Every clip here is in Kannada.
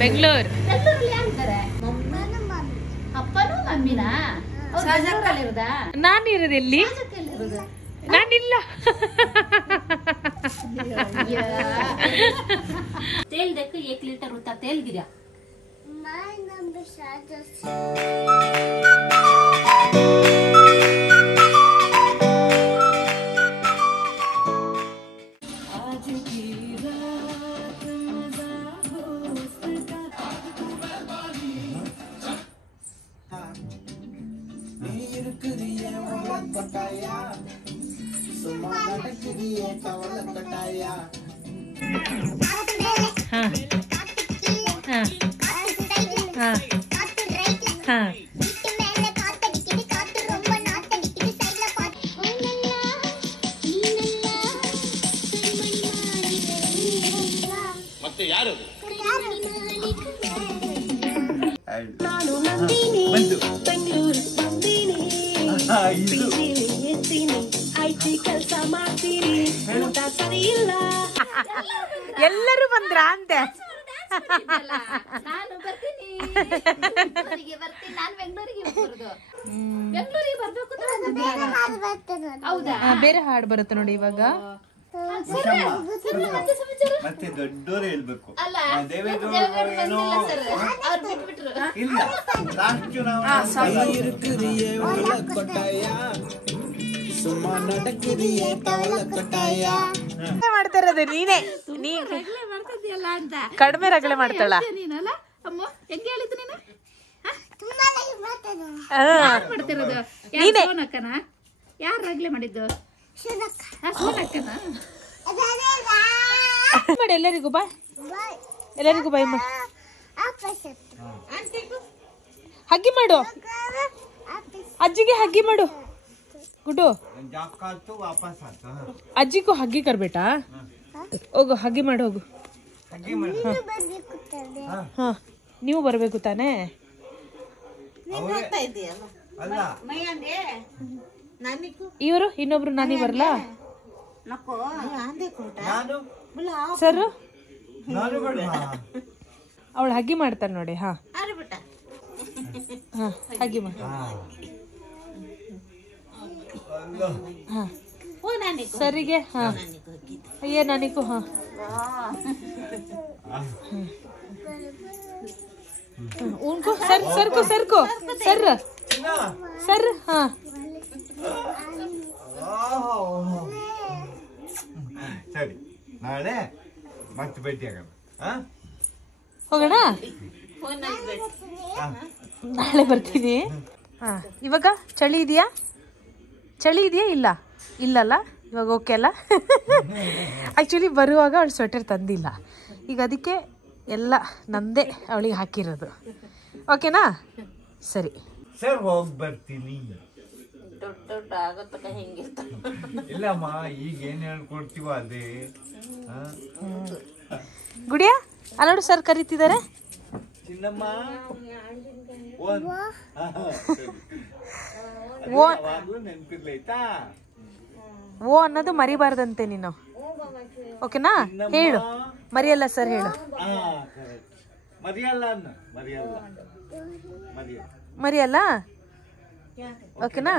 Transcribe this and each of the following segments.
ಬೆಂಗಳೂರು. ನಾನು ಇರೋದು ಎಲ್ಲಿ? ನಾನಿಲ್ಲ. तेल देखो 1 लीटर होता तेल गिरा। ಮತ್ತೆ ಯಾರು ಎಲ್ಲರೂ ಬಂದ್ರ ಅಂತೆ. ನಾನು ಬರ್ತೀನಿ, ನಾನು ಬೆಂಗಳೂರಿಗೆ ಬರ್ಬೇಕು. ಹೌದಾ? ಬೇರೆ ಹಾಡು ಬರುತ್ತೆ ನೋಡಿ ಇವಾಗ. ಮತ್ತೆ ದೊಡ್ಡೋರು ಹೇಳ್ಬೇಕು. ಮಾಡ್ತಾ ಇರೋದು ನೀನೇ. ಕಡಿಮೆ ರಗಳೆ ಮಾಡ್ತಾಳ. ಯಾರು ರಗಳೆ ಮಾಡಿದ್ದು? ಮಾಡಿ ಎಲ್ಲರಿಗೂ ಬಾಯ್. ಎಲ್ಲರಿಗೂ ಬಾಯ್ ಮಾಡಿ. ಹಗ್ಗಿ ಮಾಡು. ಅಜ್ಜಿಗೆ ಹಗ್ಗಿ ಮಾಡು. ಗುಡ್ಡು ಅಜ್ಜಿಗೂ ಹಗ್ಗಿ ಕರ್ಬೇಟಾ? ಹೋಗು ಹಗ್ಗಿ ಮಾಡು ಹೋಗು. ಹಾ ನೀವು ಬರ್ಬೇಕು ತಾನೇ? ಇವರು ಇನ್ನೊಬ್ರು ನಾನಿ ಬರ್ಲಾ? ಸರ್ ಅವಳು ಹಗ್ಗಿ ಮಾಡ್ತಾಳೆ ನೋಡಿ. ಹಾ ಹಾ ಹಗ್ಗಿ ಮಾಡಿ. ಹಾ ಸರಿಗೆ. ಹಾ ಅಯ್ಯ ನಾನಿಗೂ. ಹಾ ಉನ್ಕೋ ಸರ್ ಸರ್ಕೋ ಸರ್ಕೋ ಸರ್ ಸರ್. ಹಾ ಸರಿ, ನಾಳೆ ಮತ್ತೆ ಭೇಟಿ ಆಗೋಣ. ಹೋಗೋಣ. ನಾಳೆ ಬರ್ತೀನಿ. ಹಾ ಇವಾಗ ಚಳಿ ಇದೆಯಾ? ಚಳಿ ಇದೆಯಾ? ಇಲ್ಲ ಇಲ್ಲಲ್ಲ ಇವಾಗ ಓಕೆ ಅಲ್ಲ. ಆ್ಯಕ್ಚುಲಿ ಬರುವಾಗ ಅವಳು ಸ್ವೆಟರ್ ತಂದಿಲ್ಲ. ಈಗ ಅದಕ್ಕೆ ಎಲ್ಲ ನಂದೇ ಅವಳಿಗೆ ಹಾಕಿರೋದು. ಓಕೆನಾ? ಸರಿ ಸರ್ ಹೋಗಿ ಬರ್ತೀನಿ. ಇಲ್ಲಮ್ಮ ಈಗ ಏನ್ ಹೇಳ್ಕೊಡ್ತೀವ ಅದೇ. ಗುಡಿಯಾ ಅಲ್ಲೋಡು ಸರ್ ಕರೀತಿದ್ದಾರೆ. ಚಿನ್ನಮ್ಮ ನೆನ್ಪಿರ್ಲೈತಾ? ಓ ಅನ್ನೋದು ಮರಿಬಾರ್ದಂತೆ ನೀನು. ಓಕೆನಾ? ಹೇಳು. ಮರಿಯಲ್ಲ ಸರ್ ಹೇಳು. ಮರಿಯಲ್ಲ. ಓಕೆನಾ?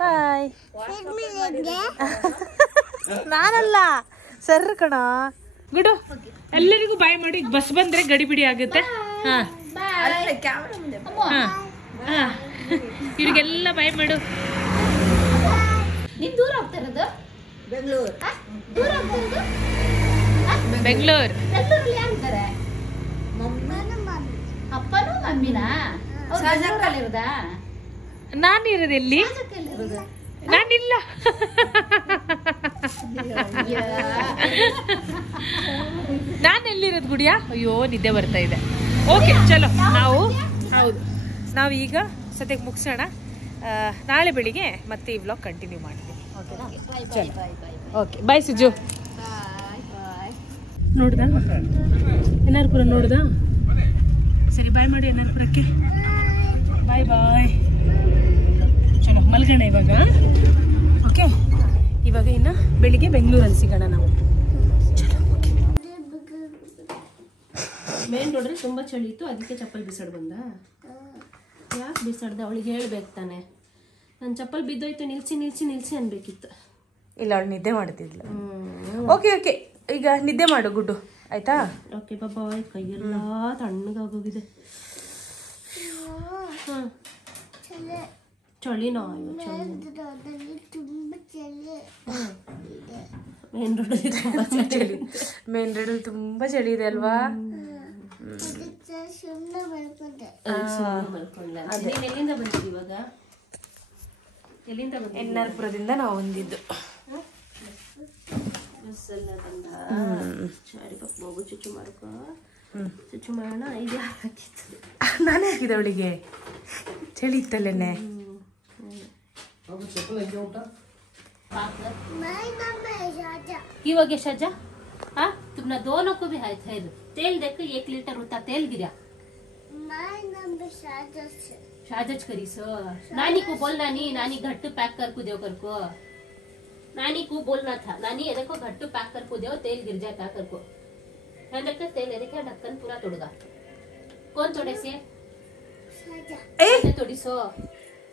ಬಾಯ್. ನಾನಲ್ಲ ಸರ್ ಕಣ. ಗುಡು ಎಲ್ಲರಿಗೂ ಬಾಯ್ ಮಾಡಿ. ಬಸ್ ಬಂದ್ರೆ ಗಡಿಬಿಡಿ ಆಗುತ್ತೆ. ಹಾ ಹಾ ಇವ್ರಿಗೆಲ್ಲ ಬಾಯ್ ಮಾಡು. ನೀನ್ ದೂರ ಹೋಗ್ತಾ ಇರೋದು? ಬೆಂಗಳೂರು. ದೂರ ಹೋಗ್ತಾ ಇರೋದು? ಬೆಂಗಳೂರು. ಬೆಂಗಳೂರಲ್ಲಿ ಯಾರಿದ್ದಾರೆ? ಅಪ್ಪನೂ ಮಮ್ಮಿನಾ? ಇರೋದಾ? ನಾನು ಇರೋದು ಎಲ್ಲಿ? ನಾನಿಲ್ಲ. ನಾನು ಎಲ್ಲಿರೋದು ಗುಡಿಯಾ? ಅಯ್ಯೋ ನಿದ್ದೆ ಬರ್ತಾ ಇದೆ. ಓಕೆ ಚಲೋ ನಾವು ಹೌದು ನಾವು ಈಗ ಸದ್ಯಕ್ಕೆ ಮುಗಿಸೋಣ. ನಾಳೆ ಬೆಳಿಗ್ಗೆ ಮತ್ತೆ ಈ ವ್ಲಾಗ್ ಕಂಟಿನ್ಯೂ ಮಾಡ್ತೀವಿ. ಓಕೆನಾ? ಚಲೋ ಓಕೆ ಬಾಯ್ ಸುಜು. ನೋಡ್ದ ಎನ್ನಾರ್ಪುರ ನೋಡ್ದ? ಸರಿ ಬಾಯ್ ಮಾಡಿ ಎನ್ನಾರ್ಪುರಕ್ಕೆ. ಬಾಯ್ ಬಾಯ್. ಚಲೋ ಮಲ್ಗೋಣ ಇವಾಗ. ಓಕೆ ಬೆಳಿಗ್ಗೆ ಬೆಂಗಳೂರಲ್ಲಿ ಸಿಗೋಣ ನಾವು. ಮೇನ್ ರೋಡ್ರೆ ತುಂಬ ಚಳಿ ಇತ್ತು, ಅದಕ್ಕೆ ಚಪ್ಪಲ್ ಬಿಸಾಡ್ ಬಂದ. ಯಾಕೆ ಬಿಸಾಡ್ದೆ? ಅವಳಿಗೆ ಹೇಳ್ಬೇಕು ತಾನೆ, ನನ್ನ ಚಪ್ಪಲ್ ಬಿದ್ದೋಯ್ತು ನಿಲ್ಸಿ ನಿಲ್ಸಿ ನಿಲ್ಸಿ ಅನ್ಬೇಕಿತ್ತು. ಇಲ್ಲ, ಅವಳು ನಿದ್ದೆ ಮಾಡ್ತಿದ್ಲು. ಓಕೆ ಓಕೆ, ಈಗ ನಿದ್ದೆ ಮಾಡು ಗುಡ್ಡು, ಆಯ್ತಾ? Okay bye-bye. ಕೈಯೆಲ್ಲ ತಣ್ಣಗಾಗೋಗಿದೆ. ಹಾಂ, ಚಳಿನೋ? ಮೇನ್ ರೋಡಲ್ಲಿ ತುಂಬ ಚಳಿ, ಮೇನ್ ರೋಡಲ್ಲಿ ತುಂಬ ಚಳಿ ಇದೆ ಅಲ್ವಾ? ಎಲ್ಲಿಂದ ಬಂದಿದ್ದು ಇವಾಗ? ಎಲ್ಲಿಂದ ಬಂದ? ಎನ್ನಾರ್ಪುರದಿಂದ ನಾವು ಬಂದಿದ್ದು. ಬಸ್ಸೆಲ್ಲ ಬಂದ. ಸರಿ ಪಾಪ, ಹೋಗು ಚುಚ್ಚು ಮಾಡ್ಕೊ. ಚುಚ್ಚು ಮಾಡೋಣ. ಈಗ ಹಾಕಿತ್ತು, ನಾನೇ ಹಾಕಿದೆ ಅವಳಿಗೆ. ಚಳಿ ಇತ್ತಲ್ಲೇನೆ. इवागे शाजा हाँ तुमने दोनों को भी है तेल देखो 1 लीटर होता तेल गिरा शाजज करी सो नानी को बोलना नहीं नानी घट्ट पैक कर को देव कर को नानी को बोलना था नानी ये देखो घट्ट पैक कर को देव तेल गिर जाता कर को मैं देखा तेल ये देखा ढक्कन पूरा तोड़गा कौन तोड़े से तोड़ी सो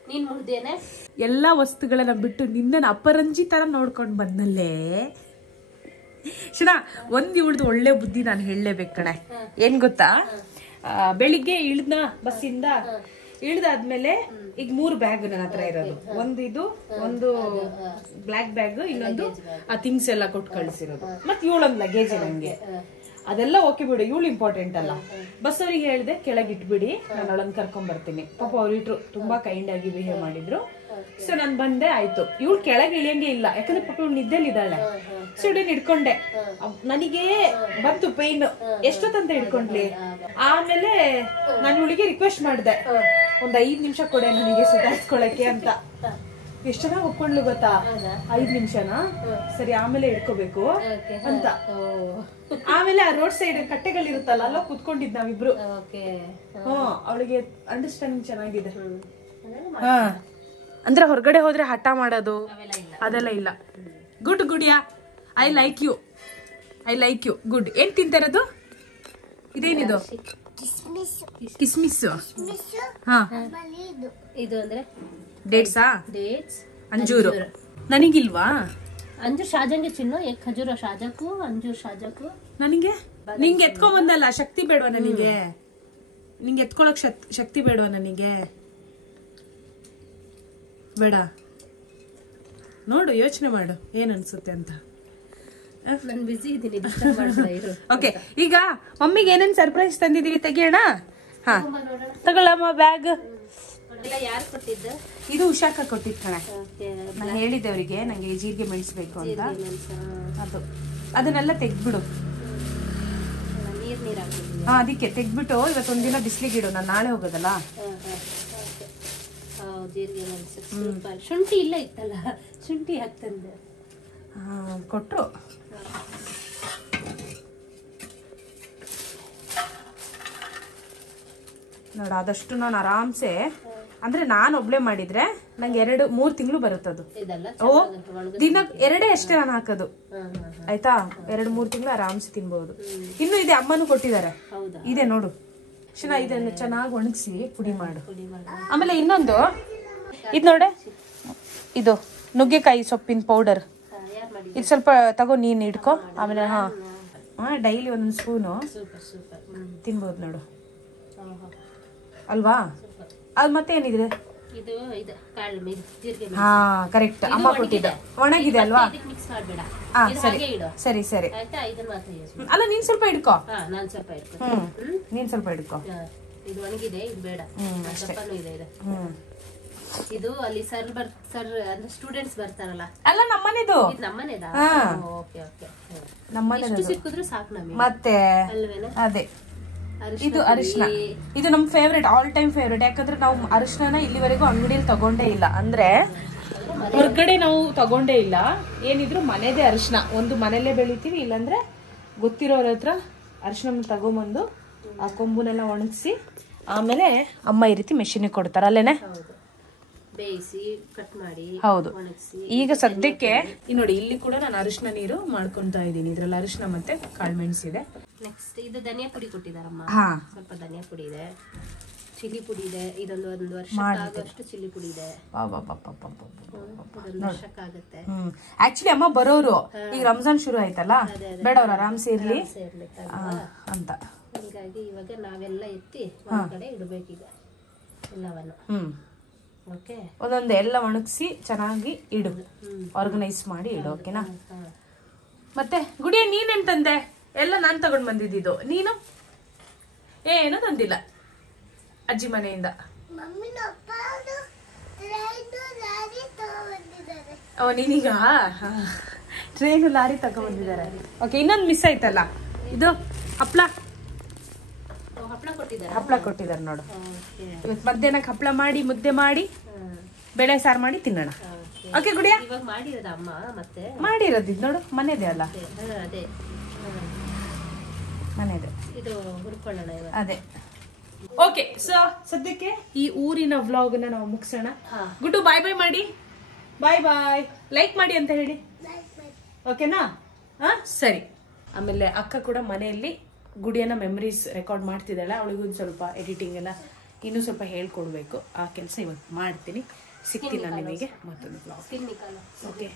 ನೀನ್ ಮುಡ್ದೇನೆ ಎಲ್ಲಾ ವಸ್ತುಗಳನ್ನ ಬಿಟ್ಟು ನಿನ್ನನ್ನು ಅಪರಂಜಿ ತರ ನೋಡ್ಕೊಂಡು ಬಂದಲ್ಲೇ ಶಿನಾ. ಒಂದ್ ಇವಳ್ದು ಒಳ್ಳೆ ಬುದ್ಧಿ ನಾನು ಹೇಳಲೇಬೇಕು ಕಣೆ. ಏನ್ ಗೊತ್ತಾ, ಬೆಳಿಗ್ಗೆ ಇಳ್ದ ಬಸ್ಸಿಂದ ಇಳ್ದಾದ್ಮೇಲೆ ಈಗ 3 ಬ್ಯಾಗ್ ನನ್ನ ಹತ್ರ ಇರೋದು. ಒಂದು ಬ್ಲಾಕ್ ಬ್ಯಾಗ್, ಇನ್ನೊಂದು ಆ ಥಿಂಗ್ಸ್ ಎಲ್ಲ ಕೊಟ್ಟು ಕಳ್ಸಿರೋದು, ಮತ್ತೆ ಇವಳೊಂದು ಲಗೇಜ್ ನಂಗೆ. ಅದೆಲ್ಲ ಓಕೆ ಬಿಡು, ಇವಳು ಇಂಪಾರ್ಟೆಂಟ್ ಅಲ್ಲ. ಬಸ್ ಅವ್ರಿಗೆ ಹೇಳಿದೆ ಕೆಳಗೆ ಇಟ್ಬಿಡಿ, ನಾನು ಅವಳನ್ನ ಕರ್ಕೊಂಡ್ ಬರ್ತೀನಿ. ಪಾಪ ಅವ್ರಿಟ್ರು, ತುಂಬಾ ಕೈಂಡ್ ಆಗಿ ಬಿಹೇವ್ ಮಾಡಿದ್ರು. ಸೊ ನಾನ್ ಬಂದೆ, ಆಯ್ತು. ಇವಳು ಕೆಳಗೆ ಇಳಿಯಂಗೆ ಇಲ್ಲ, ಯಾಕಂದ್ರೆ ಪಾಪ ಇವಳು ನಿದ್ದೆಲಿ ಇದ್ದಾಳೆ. ಸೊ ಇವಳನ್ನ ಹಿಡ್ಕೊಂಡೆ. ನನಗೆ ಬಂತು ಪೈನ್, ಎಷ್ಟೊತ್ತಂತ ಹಿಡ್ಕೊಂಡ್ಲಿ. ಆಮೇಲೆ ನಾನು ಇವಳಿಗೆ ರಿಕ್ವೆಸ್ಟ್ ಮಾಡಿದೆ, ಒಂದ್ 5 ನಿಮಿಷ ಕೊಡೆ ನನಗೆ ಸುಧಾರಿಸ್ಕೊಳಕ್ಕೆ ಅಂತ. ಎಷ್ಟು ಚೆನ್ನಾಗಿ ಒಪ್ಕೊಂಡ್ಲು ಗೊತ್ತಾ, 5 ನಿಮಿಷನಾ ಸರಿ, ಆಮೇಲೆ ಇಟ್ಕೋಬೇಕು ಅಂತ. ಆಮೇಲೆ ಆ ರೋಡ್ ಸೈಡ್ ಕಟ್ಟೆಗಳಿರುತ್ತಲ್ಲ, ಅಲ್ಲ ಕುತ್ಕೊಂಡಿದ್ ನಾವಿಬ್ರು. ಅವಳಿಗೆ ಅಂಡರ್ಸ್ಟ್ಯಾಂಡಿಂಗ್ ಚೆನ್ನಾಗಿದೆ. ಅಂದ್ರೆ ಹೊರಗಡೆ ಹೋದ್ರೆ ಹಠ ಮಾಡೋದು ಅದೆಲ್ಲ ಇಲ್ಲ. Good Gudiya, I like you, I like you. Good. ಏನ್ ತಿಂತಾರದು? ಇದೇನಿದು? ಕಿಸ್ಮಿಸ್. ಹಾ, ಇದು ಅಂದ್ರೆ ಡೇಟ್ಸಾ? ಡೇಟ್ಸ್, ಅಂಜೂರು. ನನಗಿಲ್ವಾ? अंजूर शाजंगे चिन्नो एक खजूर शाजा को अंजूर शाजा को ನನಗೆ ನಿಂಗೆ ಎತ್ಕೊ ಬಂದಲ್ಲ, ಶಕ್ತಿ ಬೇಡವಾ ನನಗೆ? ನಿಂಗೆ ಎತ್ಕೊಳ್ಳೋಕೆ ಶಕ್ತಿ ಬೇಡವಾ ನನಗೆ? ಬೇಡ, ನೋಡು, ಯೋಚನೆ ಮಾಡು ಏನ್ ಅನ್ಸುತ್ತೆ ಅಂತ. ನಾನು ಬಿಸಿ ಇದ್ದೀನಿ, ಡಿಸ್ಟರ್ಬ್ ಮಾಡಬೇಡ ಇರು. ಓಕೆ, ಈಗ ಮಮ್ಮಿಗೆ ಏನೇನ್ ಸರ್ಪ್ರೈಸ್ ತಂದಿದೀವಿ ತೆಗಿಯೋಣ. ಹಾ, ತಗೊಳ್ಳಮ್ಮ ಬ್ಯಾಗ್. ಯಾರು ಕೊಟ್ಟಿದ್ದ? ಇದು ಉಷಾಕ ಕೊಟ್ಟಿದ್ ಕಣೆ. ನಾನು ಹೇಳಿದ್ದೆ ಅವರಿಗೆ ನಂಗೆ ಜೀರಿಗೆ ಮೆಣಸ್ಬೇಕು ಅಂತ. ಅದನ್ನೆಲ್ಲ ತೆಗ್ಬಿಡು. ಹಾ, ಅದಕ್ಕೆ ತೆಗ್ಬಿಟ್ಟು ಇವತ್ತೊಂದಿನ ಬಿಸಿಲಿಗೆ ಇಡು, ನಾನು ನಾಳೆ ಹೋಗೋದಲ್ಲ. ಶುಂಠಿ ಇಲ್ಲ ಇತ್ತಲ್ಲ, ಶುಂಠಿ ಹಾಕ್ತಂದೆ. ಕೊಟ್ರು. ನೋಡ, ಆದಷ್ಟು ನಾನು ಆರಾಮ್ಸೆ, ಅಂದ್ರೆ ನಾನು ಒಬ್ಳೆ ಮಾಡಿದ್ರೆ ನಂಗೆ 2-3 ತಿಂಗಳು ಬರುತ್ತದು. ಓ, ದಿನ 2 ಅಷ್ಟೇ ನಾನು ಹಾಕೋದು, ಆಯ್ತಾ? 2-3 ತಿಂಗಳು ಆರಾಮ್ಸೆ ತಿನ್ಬಹುದು. ಇನ್ನು ಇದೆ, ಅಮ್ಮನೂ ಕೊಟ್ಟಿದ್ದಾರೆ. ಇದೆ ನೋಡು ಶಿನಾ, ಇದನ್ನ ಚೆನ್ನಾಗಿ ಒಣಗಿಸಿ ಪುಡಿ ಮಾಡು. ಆಮೇಲೆ ಇನ್ನೊಂದು ಇದು ನೋಡೆ, ಇದು ನುಗ್ಗೆಕಾಯಿ ಸೊಪ್ಪಿನ ಪೌಡರ್. ಇದು ಸ್ವಲ್ಪ ತಗೋ, ನೀನ್ ಇಡ್ಕೊ. ಆಮೇಲೆ ಹಾ, ಡೈಲಿ 1 ಸ್ಪೂನು ತಿನ್ಬಹುದು ನೋಡು, ಅಲ್ವಾ? ಅದು ಮತ್ತೆ ಏನಿದೆ? ಹಾ, ಕರೆಕ್ಟ್, ಅಮ್ಮ ಕೊಟ್ಟಿದ್ದೆ. ಒಣಗಿದೆ ಅಲ್ವಾ? ಸರಿ ಸರಿ. ಅಲ್ಲ, ನೀನ್ ಸ್ವಲ್ಪ ಇಡ್ಕೊ. ನೀನ್ ಸ್ವಲ್ಪ ಇಡ್ಕೊ. ಇದು ಅಲ್ಲಿ ಸರ್ ಅಂದ್ರೆ ಸ್ಟೂಡೆಂಟ್ಸ್ ಬರ್ತಾರಲ್ಲ, ಅಲ್ಲ ನಮ್ಮನೆದು. ನಮ್ಮನೆದಾ? ನಮ್ಮನೆ ಸಿಕ್ಕಿದ್ರು ಸಾಕು ನಮಗೆ. ಮತ್ತೆ ಅದೇ, ಇದು ಅರಿಶಿನ. ಇದು ನಮ್ ಫೇವ್ರೇಟ್, ಆಲ್ ಟೈಮ್ ಫೇವ್ರೇಟ್. ಯಾಕಂದ್ರೆ ನಾವು ಅರಿಶಿನ ಇಲ್ಲಿವರೆಗೂ ಅಂಗಡಿಯಲ್ಲಿ ತಗೊಂಡೇ ಇಲ್ಲ, ಅಂದ್ರೆ ಹೊರಗಡೆ ನಾವು ತಗೊಂಡೇ ಇಲ್ಲ. ಏನಿದ್ರು ಮನೆದೇ ಅರಿಶಿನ, ಒಂದು ಮನೆಯಲ್ಲೇ ಬೆಳಿತೀವಿ, ಇಲ್ಲಾಂದ್ರೆ ಗೊತ್ತಿರೋರ ಹತ್ರ ಅರಿಶಿನ ತಗೊಂಬಂದು ಆ ಕೊಂಬುನೆಲ್ಲ ಒಣಗಿಸಿ ಆಮೇಲೆ ಅಮ್ಮ ಈ ರೀತಿ ಮೆಷಿನಿಗೆ ಕೊಡ್ತಾರ, ಅಲ್ಲೇನೆ? ಬೇಯಿಸಿ ಕಟ್ ಮಾಡಿ ಹೌದು. ಒಣಗಿಸಿ. ಈಗ ಸದ್ಯಕ್ಕೆ ನೋಡಿ ಇಲ್ಲಿ ಕೂಡ ನಾನು ಅರಿಶಿನ ನೀರು ಮಾಡ್ಕೊಂತಾ ಇದ್ದೀನಿ. ಇದ್ರಲ್ಲಿ ಅರಿಶಿನ ಮತ್ತೆ ಕಾಳುಮೆಣಸಿದೆ. ನೆಕ್ಸ್ಟ್ ಇದು ಧನಿಯಾ ಪುಡಿ ಕೊಟ್ಟಿದಾರಮ್ಮ. ಹಾ, ಸ್ವಲ್ಪ ಧನಿಯಾ ಪುಡಿ ಇದೆ, ಚಿಲ್ಲಿ ಪುಡಿ ಇದೆ. ಇದೊಂದು 1 ವರ್ಷ ಆಗೋಷ್ಟು ಚಿಲ್ಲಿ ಪುಡಿ ಇದೆ. 1 ವರ್ಷಕ್ಕಾಗುತ್ತೆ. ಆಕ್ಚುಲಿ ಅಮ್ಮ ಬರೋರು ಈಗ ರಂಜಾನ್ ಶುರು ಆಯ್ತಲ್ಲ, ಬೇಡ ಅವ್ರು ಆರಾಮ್ಸೆ ಇರ್ಲಿ ಅಂತ. ಹೀಗಾಗಿ ಇವಾಗ ನಾವೆಲ್ಲ ಎತ್ತಿ ಒಂದ್ ಕಡೆ ಇಡಬೇಕೀಗ ಎಲ್ಲವನ್ನು. ಓಕೆ, ಒಂದೊಂದು ಎಲ್ಲ ಒಣಗಿಸಿ ಚೆನ್ನಾಗಿ ಇಡು, ಆರ್ಗನೈಸ್ ಮಾಡಿ ಇಡು. ಓಕೆನಾ? ಮತ್ತೆ ಗುಡಿಯ ನೀನೇನ್ ತಂದೆ? ಎಲ್ಲ ನಾನ್ ತಗೊಂಡ್ ಬಂದಿದ್ದು. ನೀನು ಏನೂ ತಂದಿಲ್ಲ ಅಜ್ಜಿ ಮನೆಯಿಂದ. ಓ, ನೀನೀಗ ಟ್ರೈನು ಲಾರಿ ತಗೊಂಡ್ಬಂದಿದ್ದಾರೆ. ಓಕೆ, ಇನ್ನೊಂದು ಮಿಸ್ ಆಯ್ತಲ್ಲ, ಇದು ಹಪ್ಳ. ಹಪ್ಳ ಕೊಟ್ಟಿದ್ದಾರೆ ನೋಡು. ಇವತ್ತು ಮಧ್ಯಾಹ್ನಕ್ಕೆ ಹಪ್ಳ ಮಾಡಿ ಮುದ್ದೆ ಮಾಡಿ ಬೇಳೆ ಸಾರು ಮಾಡಿ ತಿನ್ನೋಣ. ಓಕೆ ಗುಡಿಯಾ? ಇವಾಗ ಮಾಡಿರೋದ ಅಮ್ಮ? ಮತ್ತೆ ಮಾಡಿರೋದು ಇದು ನೋಡು, ಮನೆದೆ ಅಲ್ಲ? ಅದೇ ಮನೆದೆ. ಇದು ಹುರ್ಕೊಳ್ಳೋಣ ಇವಾಗ. ಅದೇ. ಓಕೆ, ಸೊ ಸದ್ಯಕ್ಕೆ ಈ ಊರಿನ ವ್ಲಾಗ್ ನ ನಾವು ಮುಗಿಸೋಣ. ಗುಡ್ಡು ಬಾಯ್ ಬಾಯ್ ಮಾಡಿ. ಬಾಯ್ ಬಾಯ್. ಲೈಕ್ ಮಾಡಿ ಅಂತ ಹೇಳಿ. ಓಕೆನಾ? ಸರಿ. ಆಮೇಲೆ ಅಕ್ಕ ಕೂಡ ಮನೆಯಲ್ಲಿ ಗುಡಿಯನ್ನ ಮೆಮರೀಸ್ ರೆಕಾರ್ಡ್ ಮಾಡ್ತಿದ್ದಾಳೆ. ಅವಳಿಗೂ ಸ್ವಲ್ಪ ಎಡಿಟಿಂಗ್ ಎಲ್ಲ ಇನ್ನೂ ಸ್ವಲ್ಪ ಹೇಳ್ಕೊಡ್ಬೇಕು. ಆ ಕೆಲಸ ಇವತ್ತು ಮಾಡ್ತೀನಿ. ಸಿಗ್ತೀನಿ ನಿಮಗೆ ಮತ್ತೊಂದು ಬ್ಲಾಗ್. ಓಕೆ.